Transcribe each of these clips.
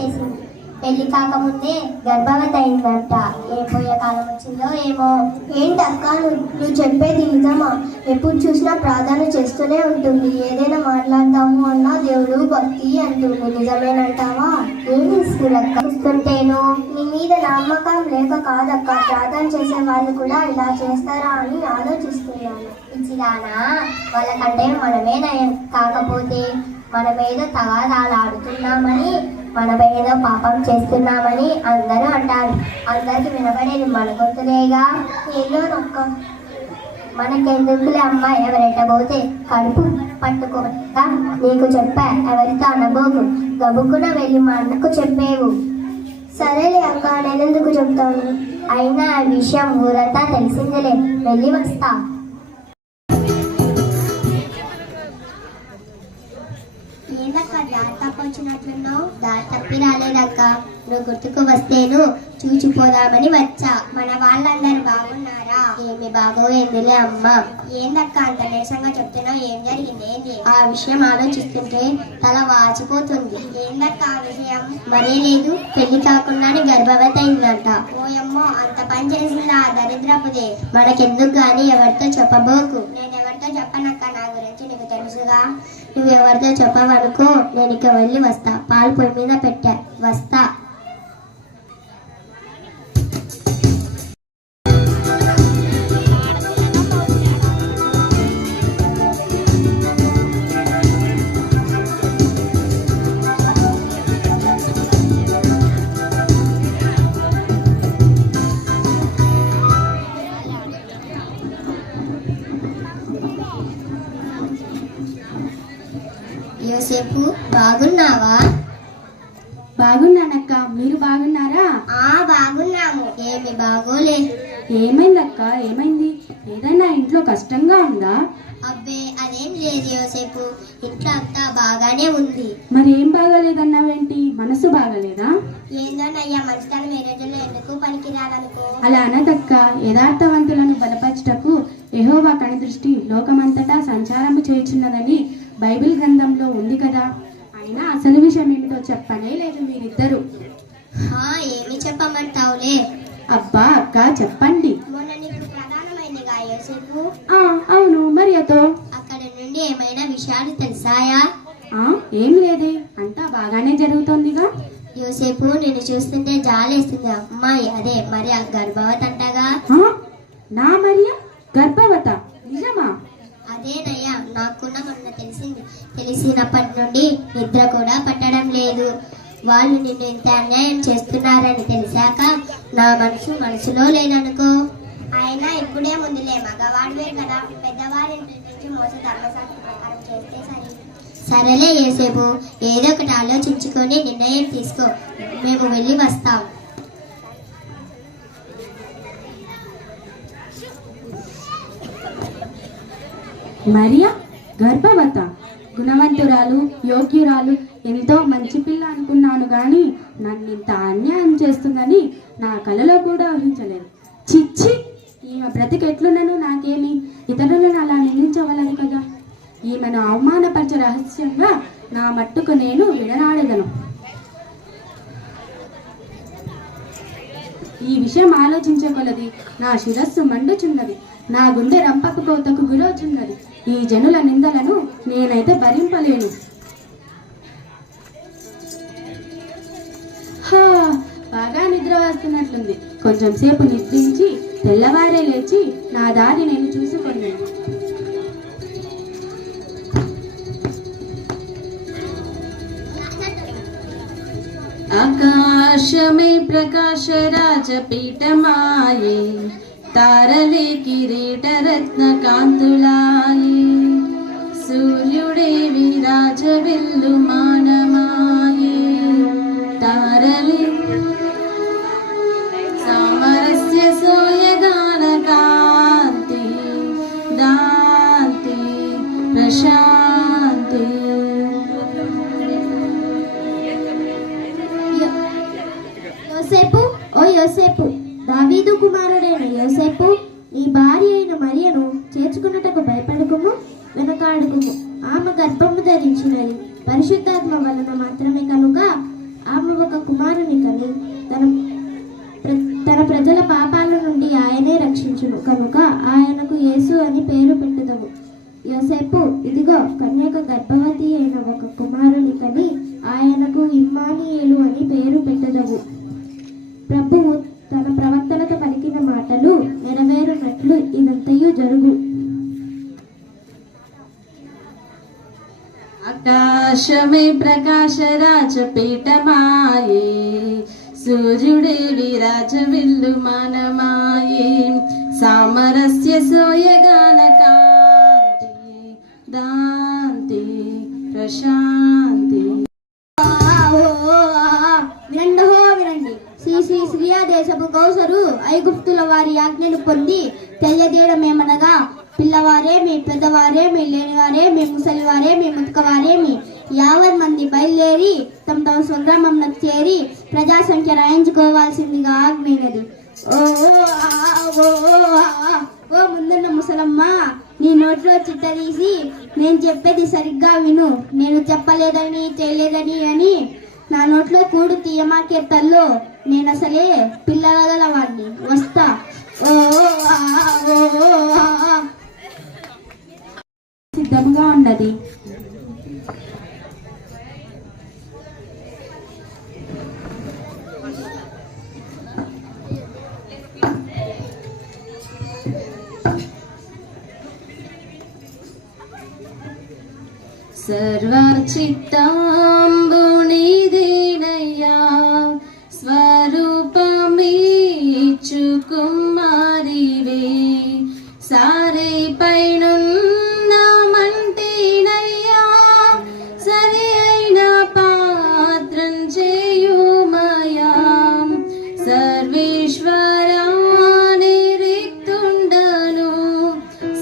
చేసింది. పెళ్లి కాకముందే గర్భవతి అయిందంట. ఏ పోయే కాలం వచ్చిందో ఏమో. ఏంటక్క నువ్వు చెప్పేది నిజమా? ఎప్పుడు చూసినా ప్రార్థన చేస్తూనే ఉంటుంది. ఏదైనా మాట్లాడదాము అన్నా దేవుడు భక్తి అంటుంది. నిజమేనంటావా? ఏమి ఇస్తుందక్క చూస్తుంటేను? నీ మీద నమ్మకం లేక కాదక్క, ప్రార్థన చేసే వాళ్ళు కూడా ఇలా చేస్తారా అని ఆలోచిస్తున్నాను. పిచ్చిదానా, వాళ్ళకంటే మనమే నయం. కాకపోతే మనమేదో తగాదాలు ఆడుతున్నామని, మనమేదో పాపం చేస్తున్నామని అందరూ అంటారు. అందరికి వినపడేది మన గొంతులేగా. ఏదో నొక్క మనకెందుకులే అమ్మ, ఎవరెట్టబోతే కడుపు పట్టుకోగా నీకు చెప్పా, ఎవరితో అనబోకు. గబుక్కున వెళ్ళి మా అన్నకు చెప్పేవు. సరేలే అక్క, నేనెందుకు చెప్తాను? అయినా ఆ విషయం ఊరంతా తెలిసిందిలే. వెళ్ళి వస్తా. ఏందక్క దారి తప్పొచ్చినట్లున్నావు? దారి తప్పి రాలేదక్క, నువ్వు గుర్తుకు వస్తేను చూచిపోదామని వచ్చా. మన వాళ్ళందరూ బాగున్నారా? ఏమి బాగోయిందిలే అమ్మ. ఏందక్క అంత నీరసంగా చెప్తున్నావు? ఏం జరిగింది? ఏంది? ఆ విషయం ఆలోచిస్తుంటే తల వాచిపోతుంది. ఏందక్క ఆ విషయం? మరే లేదు, పెళ్లి కాకుండానే గర్భవతి అయిందంట. ఓయమ్మో, అంత పని చేసిందా ఆ దరిద్రపుది? మనకెందుకు గాని ఎవరితో చెప్పబోకు. నేనెవరితో చెప్పనక్క, నా గురించి నీకు తెలుసుగా. నువ్వెవరితో చెప్పవనుకో, నేను ఇక వెళ్ళి వస్తా. పాలు పొయ్యి మీద పెట్టా, వస్తా. యోసేపు, బాగున్నావా? బాగున్నానక్క, మీరు బాగున్నారా? బాగున్నాము. ఏమి బాగోలే. ఏమైందక్క, ఏమైంది? ఏదైనా ఇంట్లో కష్టంగా ఉందా? అబ్బే అదేం లేదు యోసేపు, ఇంట్లో అంతా బాగానే ఉంది. మరి ఏం బాగాలేదన్నావేంటి? మనసు బాగాలేదా? ఏందోనయ్యా, మంచితనం ఏ రోజుల్లో ఎందుకు పనికిరాదనుకో. అలా అనదక్క, యథార్థవంతులను బలపరచుటకు యెహోవా కనుదృష్టి లోకమంతటా సంచారము చేయుచున్నదని బైబిల్ గ్రంథంలో ఉంది కదా. అయినా అసలు విషయం ఏమిటో చెప్పనే లేదు మీరిద్దరు. ఏమి చెప్పమంటావులే? అబ్బా అక్క, చెప్పండి. మొన్న నీకు ప్రధానమైనదిగా యోసేపు. అవును, మరి అతో అక్కడ నుండి ఏమైనా విషయాలు తెలిసాయా? ఏం లేదే, అంతా బాగానే జరుగుతోందిగా. యోసేపు, నేను చూస్తుంటే జాలేస్తుంది. అమ్మాయి అదే మరి ఆ గర్భవతి అంటగా. నా మరియా గర్భవత? నిజమా? అదేనయ్యా, నాకున్న మొన్న తెలిసింది. తెలిసినప్పటి నుండి నిద్ర కూడా పట్టడం లేదు. వాళ్ళు నిన్ను ఇంత అన్యాయం చేస్తున్నారని తెలిసాక నా మనసులో లేదనుకో. అయినా ఇప్పుడే ముందులే, మగవాడివే కదా, పెద్దవారింటి నుంచి మోస ధర్మశాస్త్ర ప్రకారం చేస్తే సరే. సరేలే యోసేపు, ఏదో ఒకటి ఆలోచించుకొని నిర్ణయం తీసుకో. మేము వెళ్ళి వస్తాం. మరియా గర్భవత? గుణవంతురాలు, యోగ్యురాలు, ఎంతో మంచి పిల్ల అనుకున్నాను గాని నన్ను ఇంత అన్యాయం చేస్తుందని నా కలలో కూడా ఊహించలేదు. చిచ్చి, ఈమె బ్రతికెట్లున్నను నాకేమి? ఇతరులను అలా నిందించవలను కదా. ఈమెను అవమానపరిచే రహస్యంగా నా మట్టుకు నేను విడనాడగలను. ఈ విషయం ఆలోచించే కొలది నా శిరస్సు మండుచున్నది, నా గుండె రంపకు కోతకు గురవుచున్నది. ఈ జనుల నిందలను నేనైతే భరింపలేను. బాగా నిద్ర వస్తున్నట్లుంది. కొంచెం సేపు నిద్రించి తెల్లవారే లేచి నా దారి నేను చూసుకున్నాను. ఆకాశమే ప్రకాశ రాజపీఠమాయే, తారలే కిరీట రత్న కాంతులాయే, సూర్యుడే విరాజ విల్లు మానమాయే, తారలే సామరస్య సోయగాన కాంతి, దాంతి ప్రశాంతి. యోసేపు, ఓ యోసేపు, దావీదు కుమారుడైన యోసేపు, నీ భార్య అయిన మరియను చేర్చుకున్నటకు భయపడకుము, వెనకాడుకుము. ఆమె గర్భము ధరించినది పరిశుద్ధాత్మ వలన మాత్రమే కనుక ఆమె ఒక యోసేపు, ఇదిగో కన్యక గర్భవతి అయిన ఒక కుమారుని కని ఆయనకు ఇమ్మానుయేలు అని పేరు పెట్టదవు. ప్రభువు తన ప్రవక్తలతో పలికిన మాటలు నెరవేరునట్లు ఇదంతయు జరుగు. ఆకాశమే ప్రకాశ రాజపీఠమాయే, సూర్యుడే విరాజ విల్లు మానమాయే, సామరస్య సోయగాన కాంతి దాంతి ప్రశాంతి. వినండి, శ్రీయా దేశపు కౌసరు ఐగుప్తుల వారి ఆజ్ఞలు పొంది తెలియజేయడమేమనగా, పిల్లవారేమి, పెద్దవారేమి, లేనివారేమి, ముసలివారేమి, ముతకవారేమి 50 మంది బయలుదేరి తమ తమ స్వగ్రామంలో చేరి ప్రజా సంఖ్య రాయించుకోవాల్సిందిగా ఆజ్ఞైనది. ఓ ముందున్న ముసలమ్మ, నీ నోట్లో చిట్ట తీసి నేను చెప్పేది సరిగ్గా విను. నేను చెప్పలేదని చేయలేదని అని నా నోట్లో కూడు తీయమాకే తల్లో, నేను అసలే పిల్లల వాడిని. వస్తా. సిద్ధంగా ఉన్నది. సర్వచిత్తాంబునిదేనయ్యా, స్వరూపమీచు కుమారివే, సారే పైనున్నామంటేనయ్యా, సరి అయిన పాత్రం చేయుమయా, సర్వేశ్వరా నిరిక్తుండను,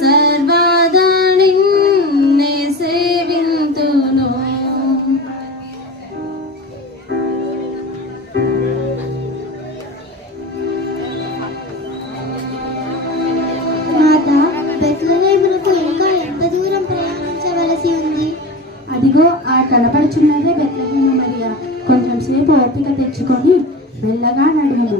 సర్వదా నిన్నే సేవింతును. మాత, బెత్లెహేమునకు ఇంకా ఎంత దూరం ప్రయాణించవలసి ఉంది? అదిగో ఆ కనపడుచున్నదే బెత్లెహేము మరియా. కొంచెం సేపు ఓపిక తెచ్చుకొని మెల్లగా నడుము.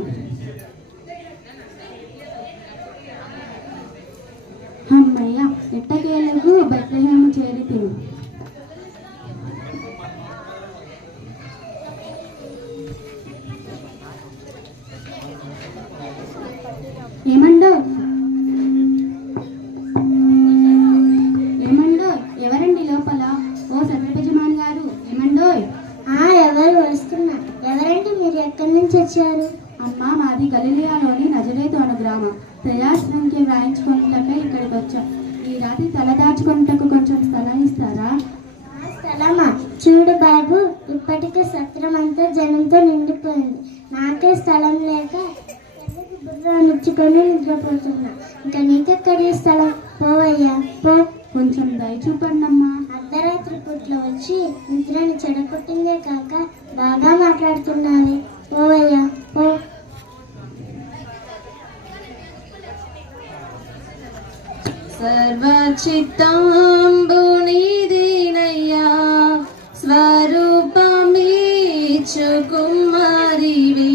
అమ్మయ్య, ఎట్టకేలకు బెత్లెహేము చేరితిని. ఏమండో ఎవరండి లోపల? ఓ సర్వజమాన్ గారు, ఏమండోయ్? ఎవరు వస్తున్నా? ఎవరండి మీరు? ఎక్కడి నుంచి వచ్చారు? అమ్మా, మాది గలిలియాలోని నజరేతు అను గ్రామం. ప్రయాసంఖ్య వ్రాయించుకుంటకే ఇక్కడికి వచ్చాం. ఈ రాత్రి తలదాచుకుంటకు కొంచెం స్థలం ఇస్తారా? స్థలమా? చూడు బాబు, ఇప్పటికే సత్రం అంతా జనంతో నిండిపోయింది. నాకే స్థలం లేక బుర్ర నిచ్చుకొని నిద్రపోతున్నా. ఇంకా నీకెక్కడి స్థలం? పోవయ్యా పో. కొంచెం దయచూపండమ్మా. అర్ధరాత్రి పూట్లో వచ్చి నిద్రని చెడగొట్టిందే కాక బాగా మాట్లాడుతున్నావే. పోవయ్యా పో. సర్వచిత్తాంబునిదేనయ్యా, స్వరూపమీచు కుమారివే,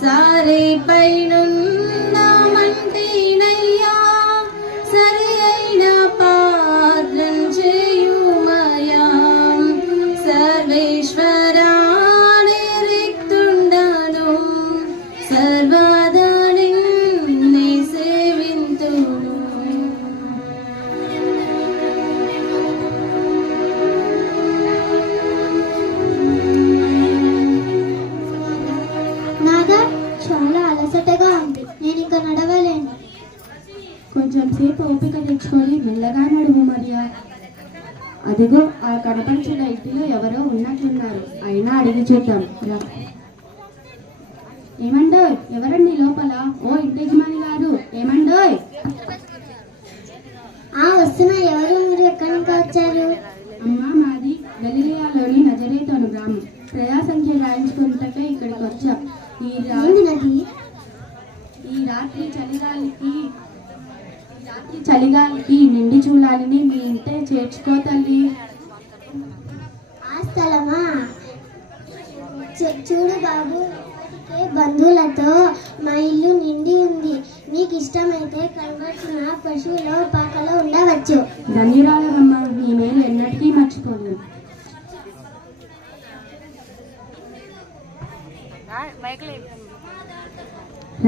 సారే పైనున్నామంటేనయ్యా, సరి అయిన పాత్రం చేయుమయా, సర్వేశ్వరా నిరిక్తుండను, సర్వదా నిన్నే సేవింతును. నాగా, చాలా అలసటగా ఉంది. నేను ఇంకా నడవలేను. కొంచెం సేపు ఓపిక తెచ్చుకొని మెల్లగా నడుము మరియా. అదిగో ఆ కనపరిచిన ఇంటిలో ఎవరో ఉన్నట్లున్నారు. అయినా అడిగి చూద్దాం రా. ఏమండోయ్, ఎవరండి లోపల? ఓ ఇంటి గారు, ఏమండోయ్? వస్తున్నా. ఎవరు మీరు? ఎక్కడి నుంచి వచ్చారు? అమ్మా, మాది గలిలియాలోని నజరేతు అను గ్రామం. ప్రయాసంఖ్య రాయించుకుంటకే ఇక్కడికి వచ్చాం. ఈ రాత్రి చలిగాలికి నిండి చూడాలని మీ ఇంటే చేర్చుకో తల్లి. ఆ స్థలమా? చూడు బాబు, ఇప్పటికే బంధువులతో మా ఇల్లు నిండి ఉంది. మీకు ఇష్టమైతే కనబడుతున్న పశువులో పాకలో ఉండవచ్చు. ధన్యురాలమ్మా, నీ మేలు ఎన్నటికీ మర్చిపోలేదు.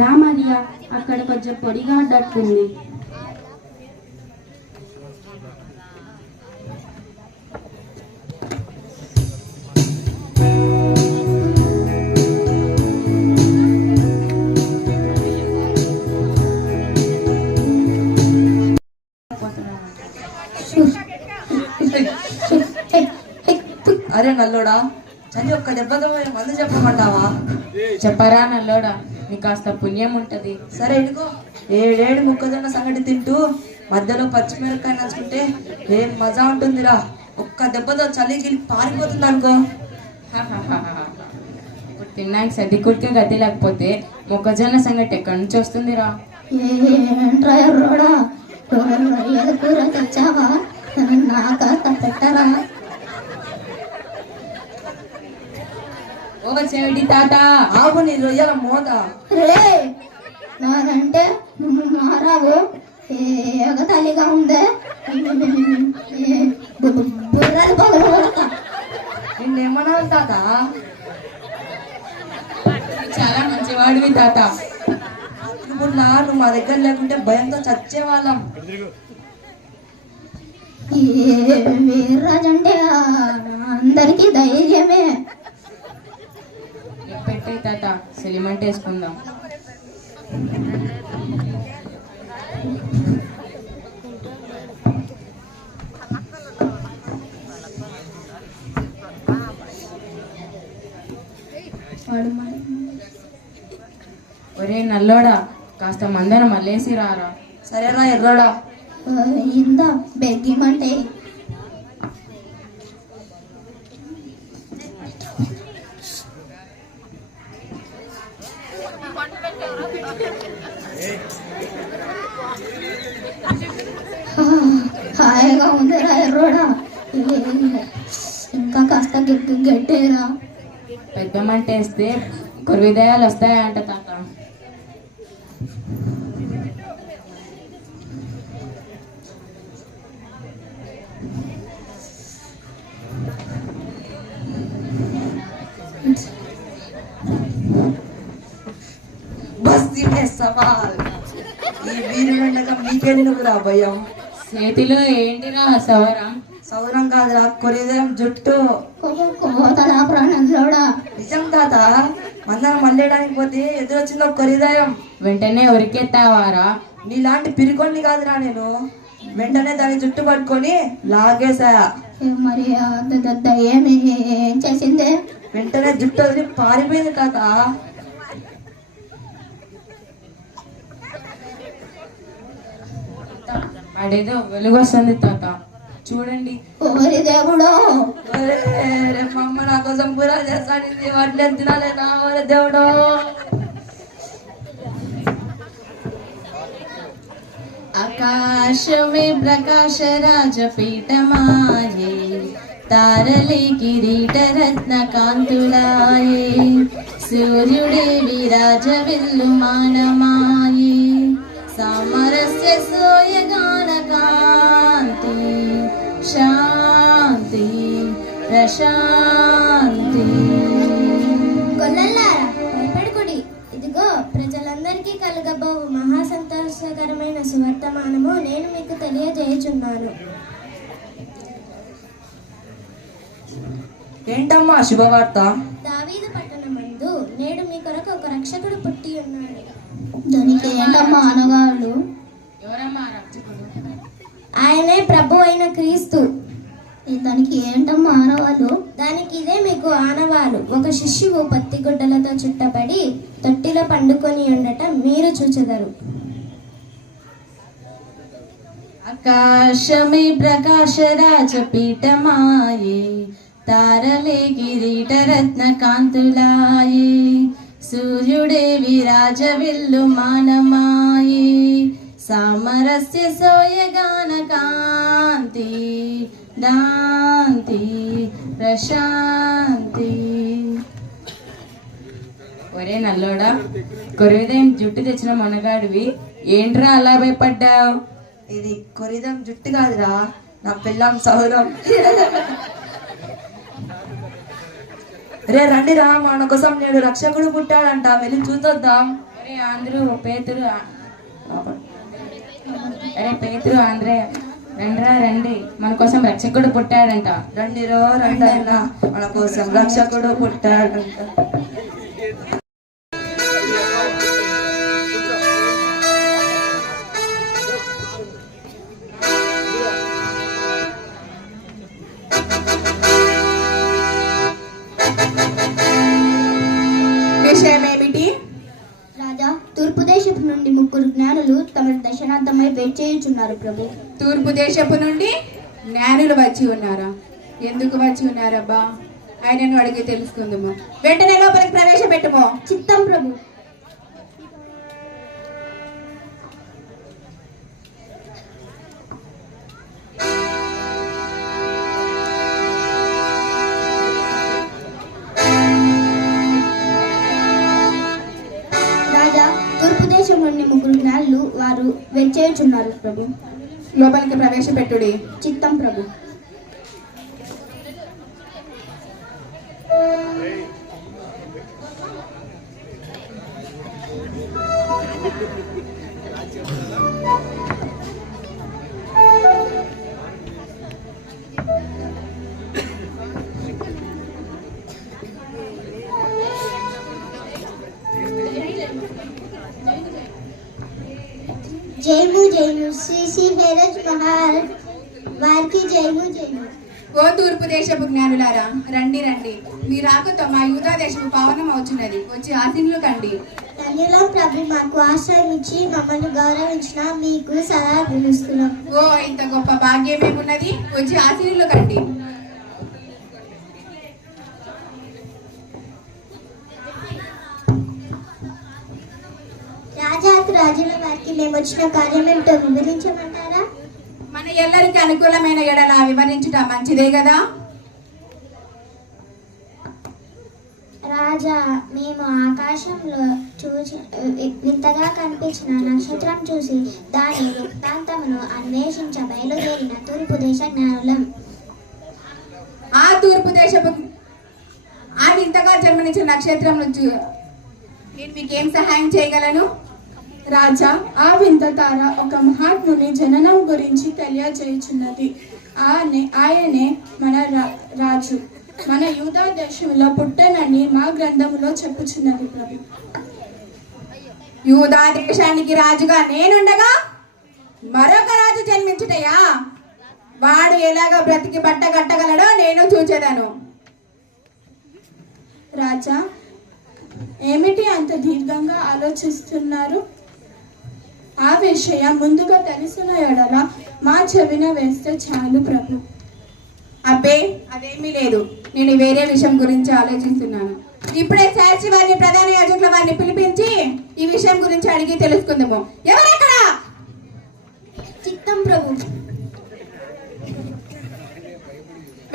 రామరియా, అక్కడ కొంచెం పొడిగా అడ్డట్టుంది. అరే నల్లోడా, చలి ఒక్క దెబ్బతో మందు చెప్పమంటావా? చెప్పరా నల్లోడా, నీకు కాస్త పుణ్యం ఉంటది. సరే ఇదిగో, ఏడేడు మొక్కజొన్న సంగటి తింటూ మధ్యలో పచ్చిమిరపకాయ నంచుకుంటే ఏం మజా ఉంటుందిరా. ఒక్క దెబ్బతో చలి గిలి పారిపోతుంది అనుకో. ఇప్పుడు తిన్నాక సర్ది కుడికే గతి లేకపోతే మొక్కజొన్న సంగటి ఎక్కడి నుంచి వస్తుందిరా? ఏంట్రా ఎర్రోడా, రొయ్యల కూర తెచ్చావా? నాకా పెట్టరా? ఓ చెవిడి తాత, ఆగు నీ రొయ్యల మోత. రే, నానంటే మారావు ఎగతాళిగా ఉందే. బుర్రలు పగలు నిన్నేమన్నావు తాత? చాలా మంచివాడివి తాత. ఇప్పుడు నువ్వు మా దగ్గర లేకుంటే భయంతో చచ్చేవాళ్ళం. వీర్రాజు అంటే అందరికీ ధైర్యమే. పెట్టే తాత, సెలిమెంట్ వేసుకుందాం. ఒరే నల్లోడా, కాస్త మందన మల్లేసి రారా. సరేరా ఎర్రోడా. ఇంత బెగ్గిమంటే హాయిగా ఉందిరా ఎర్రోడా. ఇంకా కాస్త గట్టేరా. పెద్ద మంట వేస్తే కురువిదయాలు వస్తాయంట తాత. బస్తీ మే సవాల్. ఈ వీరుడుండగా మీకెందుకురా భయం? చేతిలో ఏంటిరా సవరం? సౌరం కాదురా, కొరిదేం జుట్టు. కోతలా ప్రాణంలోడా. నిజం తాత, మందరం మళ్ళేయడానికి పోతే ఎదురొచ్చిందో కొరిదాయం. వెంటనే ఉరికెత్తావారా? నీలాంటి పిరికొన్ని కాదురా నేను. వెంటనే దాని జుట్టు పట్టుకొని లాగేశా. మరి ఏం చేసిందే? వెంటనే జుట్టు వదిలి పారిపోయింది తాత. అడేదో వెలుగు వస్తుంది తాత, చూడండి. ఓరి దేవుడు, రేపు అమ్మ నా కోసం పూరా చేస్తానింది, వాటిని తినాలేదా? ఓరే దేవుడు. ఆకాశమే ప్రకాశ రాజపీఠమాయే, తారలే కిరీట రత్న కాంతులాయే, సూర్యుడే విరాజ విల్లు మానమాయే, సామరస్య సోయగాన కాంతి, శాంతి ప్రశాంతి. గొల్లలారా, భయపడకుడి. ఇదిగో ప్రజలందరికీ కలగబోవు మహా సంతోషకరమైన సువర్తమానము నేను మీకు తెలియజేయుచున్నాను. ఏంటమ్మా శుభవార్త? దావీదు పట్టణమందు నేడు మీ కొరకు ఒక రక్షకుడు పుట్టి ఉన్నాడు. దానికి ఏంటమ్మా అనగాళ్ళు? ఎవరమ్మా రక్షకుడు? ఆయనే ప్రభు అయిన క్రీస్తు. దానికి ఏంటమ్మా ఆనవాళ్ళు? దానికి ఇదే మీకు ఆనవాలు. ఒక శిష్యువు పత్తి గుడ్డలతో చుట్టబడి తొట్టిలో పండుకొని ఉండటం మీరు చూచెదరు. ఆకాశమే ప్రకాశ రాజపీఠమాయే, తారలే కిరీట రత్న కాంతులాయే, సూర్యుడే విరాజ విల్లు మానమాయే, సామరస్య సోయగాన కాంతి, దాంతి ప్రశాంతి. ఒరే నల్లోడా, కొరివిదయం జుట్టు తెచ్చిన మొనగాడివి, ఏంట్రా అలా భయపడ్డావు? ఇది కొరిదం జుట్టు కాదురా, నా పిల్లం సౌరం. రే రండిరా, మన కోసం నేడు రక్షకుడు పుట్టాడంట, వెళ్ళి చూసొద్దాం. అరే ఆంధ్రు పేతురు అరే పేతురు ఆంధ్రే రండిరా రండి, మన కోసం రక్షకుడు పుట్టాడంట. రండిరో రండి అన్న, మన కోసం రక్షకుడు పుట్టాడంట. విషయమేమిటి? రాజా, తూర్పు దేశపు నుండి 3 జ్ఞానులు తమ దర్శనార్థమై వెయిట్ చేయుచున్నారు ప్రభు. తూర్పు దేశపు నుండి జ్ఞానులు వచ్చి ఉన్నారా? ఎందుకు వచ్చి ఉన్నారబ్బా? ఆయనను అడిగి తెలుసుకుందాము. వెంటనే లోపలికి ప్రవేశపెట్టుము. చిత్తం ప్రభు. రాజా, తూర్పు దేశం నుండి 3 జ్ఞానులు వారు వెయిట్ చేయుచున్నారు ప్రభు. లోపలికి ప్రవేశపెట్టుడి. చిత్తం ప్రభు. జయము జయము శ్రీ శ్రీ హేరజ్ మహాల్ వారికి జయము జయము. ఓ తూర్పు దేశపు జ్ఞానులారా, రండి రండి. మీ రాకతో మా యూదా దేశపు పావనం అవుతున్నది. వచ్చి ఆశీనులు కండి. ధన్యులం ప్రభు, మాకు ఆశ్రయం ఇచ్చి మమ్మల్ని గౌరవించిన మీకు సదా పిలుస్తున్నాం. ఓ ఇంత గొప్ప భాగ్యం ఏమున్నది? వచ్చి ఆశీనులు కండి. రాజాకు రాజుల వారికి మేము వచ్చిన కార్యం ఏమిటో వివరించమంటారా? మన ఎల్లరికి అనుకూలమైన ఎడల వివరించుట మంచిదే కదా. రాజా, మేము ఆకాశంలో చూసి వింతగా కనిపించిన నక్షత్రం చూసి దాని వృత్తాంతమును అన్వేషించ బయలుదేరిన తూర్పు దేశ జ్ఞానులం. ఆ తూర్పు దేశపు ఆ వింతగా జన్మనించిన నక్షత్రం నుంచి నేను మీకేం సహాయం చేయగలను? రాజా, ఆ వింత తార ఒక మహాత్ముని జననం గురించి తెలియజేయుచున్నది. ఆయనే మన రాజు, మన యూదా దేశంలో పుట్టనని మా గ్రంథములో చెప్పుచున్నది ప్రభు. యూదా దేశానికి రాజుగా నేనుండగా మరొక రాజు జన్మించుటయా? వాడు ఎలాగ బ్రతికి బట్ట కట్టగలడో నేను చూచేదను. రాజా, ఏమిటి అంత దీర్ఘంగా ఆలోచిస్తున్నారు? ఆ విషయం ముందుగా తెలిసిన ఎడల మా చెవిన వేస్తే చాలు ప్రభు. అబ్బే, అదేమీ లేదు. నేను వేరే విషయం గురించి ఆలోచిస్తున్నాను. ఇప్పుడే శాస్త్రి వారిని, ప్రధాన యాజకుల వారిని పిలిపించి ఈ విషయం గురించి అడిగి తెలుసుకుందాము. ఎవరెక్కడ? చిత్తం ప్రభు.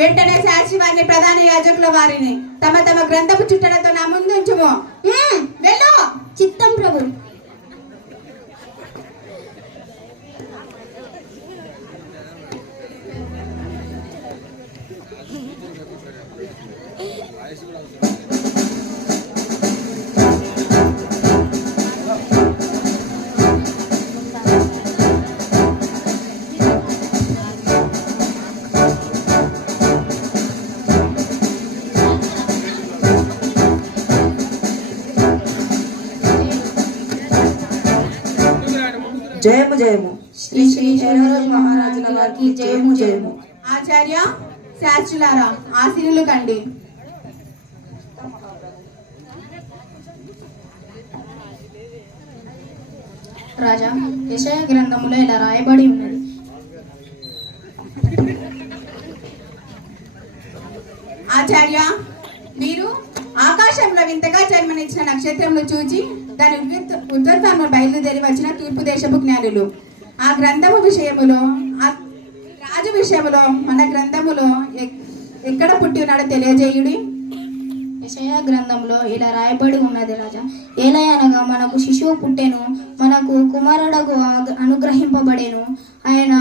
వెంటనే శాస్త్రి వారిని, ప్రధాన యాజకుల వారిని తమ తమ గ్రంథపు చుట్టలతో నా ముందు ఉంచుము. వెళ్ళు. చిత్తం ప్రభు. జయము జయము శ్రీ శ్రీ హేరోదు మహారాజుల వారికి జయము జయము. ఆచార్య, శాస్త్రులారా, ఆశీనులు కండి. రాజా, యెషయా గ్రంథములో ఇలా రాయబడి ఉన్నది. ఆచార్య, మీరు ఆకాశంలో వింతగా జన్మనిచ్చిన నక్షత్రంను చూచి దాని ఉద్వర్తాన్ని బయలుదేరి వచ్చిన తూర్పు దేశపు జ్ఞానులు. ఆ గ్రంథము విషయములో, ఆ రాజు విషయములో మన గ్రంథములో ఎక్కడ పుట్టి ఉన్నాడో తెలియజేయుడి. యెషయా గ్రంథంలో ఇలా రాయబడి ఉన్నది రాజా. ఏలయనగా మనకు శిశువు పుట్టెను, మనకు కుమారుడకు అనుగ్రహింపబడెను. ఆయన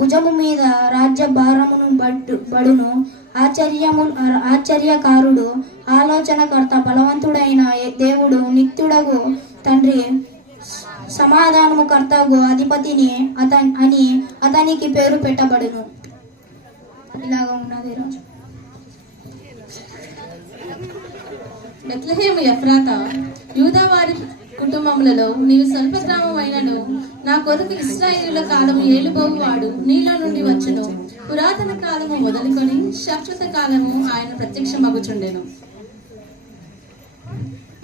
భుజము మీద రాజ్య భారమును బడును. ఆశ్చర్యకారుడు, ఆలోచనకర్త, బలవంతుడైన దేవుడు, నిత్యుడగు తండ్రి, సమాధానము కర్తగు అధిపతిని అని అతనికి పేరు పెట్టబడును. ఇలాగా ఉన్నది రాజు. బెత్లెహేము ఎఫ్రాతా, యూదా వారి కుటుంబములలో నీవు స్వల్ప గ్రామం అయినను నా కొరకు ఇశ్రాయేలుల కాలము ఏలుబోవువాడు నీలో నుండి వచ్చును. పురాతన కాలము మొదలుకొని శాశ్వత కాలము ఆయన ప్రత్యక్షమగుచుండెను.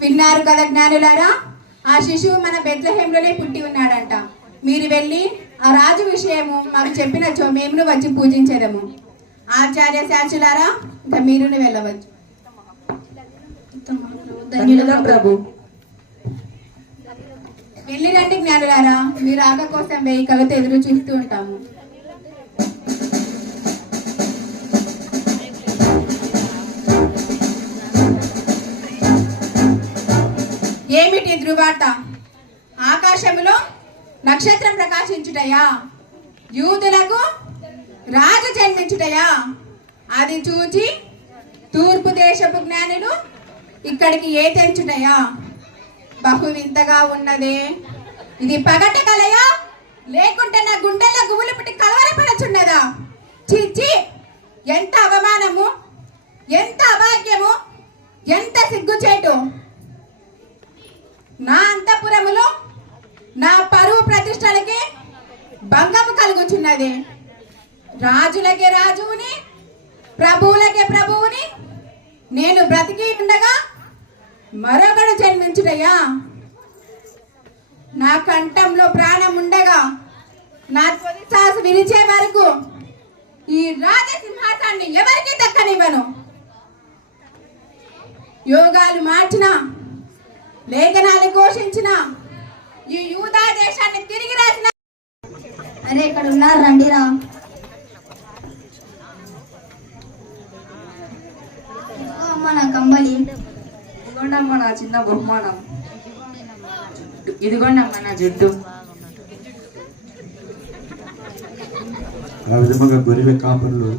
విన్నారు కదా జ్ఞానులారా, ఆ శిశువు మన బెత్లెహేంలోనే పుట్టి ఉన్నాడంట. మీరు వెళ్ళి ఆ రాజు విషయము మాకు చెప్పినచో మేమును వచ్చి పూజించదము. ఆచార్య శాస్త్రులారా, ఇంకా మీరును వెళ్ళవచ్చు. ధన్యులం ప్రభు. వెళ్ళి రండి జ్ఞానులారా, మీరు ఆక కోసం వెయ్యి కవిత ఎదురు చూస్తూ ఉంటాము. ఏమిటి ధృవార్త? ఆకాశములో నక్షత్రం ప్రకాశించుటయా? యూదులకు రాజు జన్మించుటయా? అది చూచి తూర్పు దేశపు జ్ఞానులు ఇక్కడికి ఏ తెంచుటయా? బహు వింతగా ఉన్నదే. ఇది పగట కలయా, లేకుంటే నా గుండెల్లో గువ్వులు పుట్టి కలవరపడచున్నదా? చీచి, ఎంత అవమానము, ఎంత అభాగ్యము, ఎంత సిగ్గుచేటు! నా అంతఃపురములో నా పరువు ప్రతిష్టలకి భంగము కలుగుచున్నది. రాజులకే రాజువుని, ప్రభువులకే ప్రభువుని నేను బ్రతికి ఉండగా మరొకడు జన్మించుటయా? నా కంఠంలో ప్రాణం ఉండగా నా తొలి శ్వాస విరిచే వరకు ఈ రాజసింహాసాన్ని ఎవరికి దక్కనివ్వను. యోగాలు మార్చిన, లేఖనాలు ఘోషించిన, ఈ యూదా దేశాన్ని తిరిగి రాసిన. అరే ఇక్కడ ఉన్నారు, రండిరా. అమ్మ నా కంబలి, ఇదిగోండమ్మ నా చిన్న బహుమానం. ఇదిగోండమ్మా నా జుట్టు. ఆ విధముగా గొర్రెల కాపురులు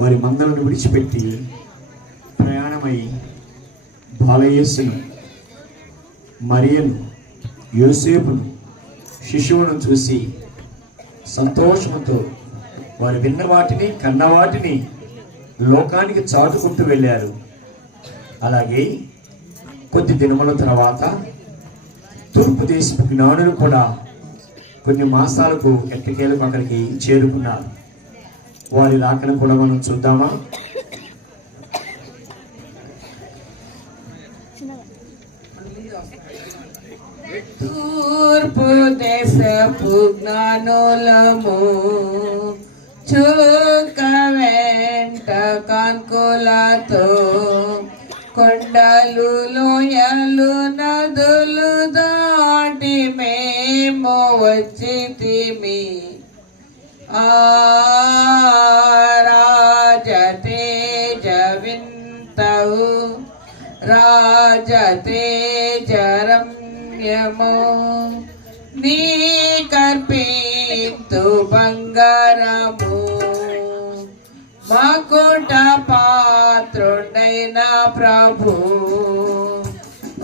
వారి మందలను విడిచిపెట్టి ప్రయాణమై బాలయేసును, మరియను, యోసేపును, శిశువును చూసి సంతోషంతో వారు విన్న వాటిని, కన్న వాటిని లోకానికి చాటుకుంటూ వెళ్ళారు. అలాగే కొద్ది దినముల తర్వాత తూర్పు దేశపు జ్ఞానులు కూడా కొన్ని మాసాలకు ఎట్టకేలకు అక్కడికి చేరుకున్నారు. వారి రాకను కూడా మనం చూద్దామా? తూర్పు దేశపు జ్ఞానులము చుక్క వెంట కాన్కులతో కొండలు లోయలు నదులు దాటి మేము వచ్చితిమి. రాజతేజ వింతవు రాజతేజ రమ్యము నీ కర్పింతు బంగారము మకుట పాత్రుడైన ప్రభు.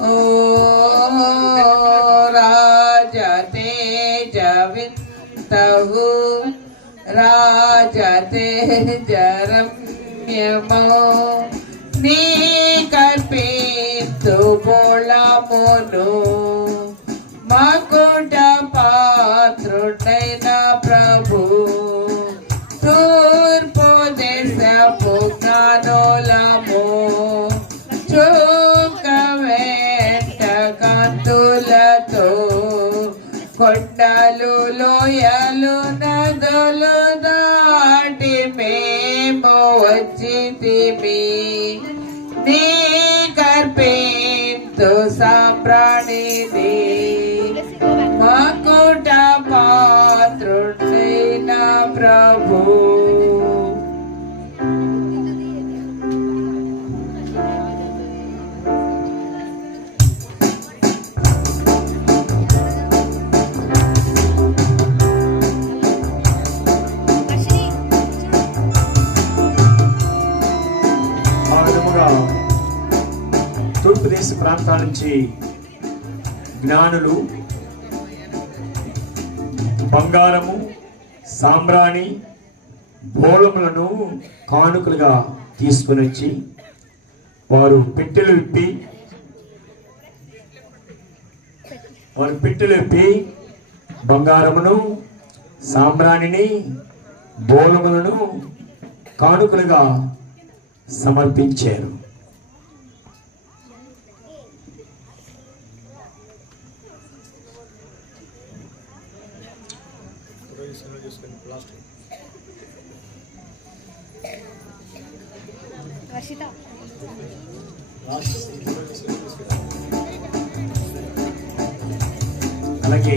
ఓ రాజతేజ వింతవు రాజతేజ రమ్యము నీ కల్పితు బోళమును మకుట పాత్రుడైన ప్రభు. తూర్పు దేశపు జ్ఞానులము చుక్క వెంట కాంతులతో కొండలు లోయలు నదులు దాటి మేము వచ్చితిమి. నీ కర్పింతు సాంబ్రాణిది మకుట పాత్రుడైన ప్రభు. తూర్పు దేశ ప్రాంతాల నుంచి జ్ఞానులు బంగారము, సాంబ్రాణి, బోళములను కానుకలుగా తీసుకుని వచ్చి వారు పెట్టెలు విప్పి బంగారమును, సాంబ్రాణిని, బోళములను కానుకలుగా సమర్పించారు. అలాగే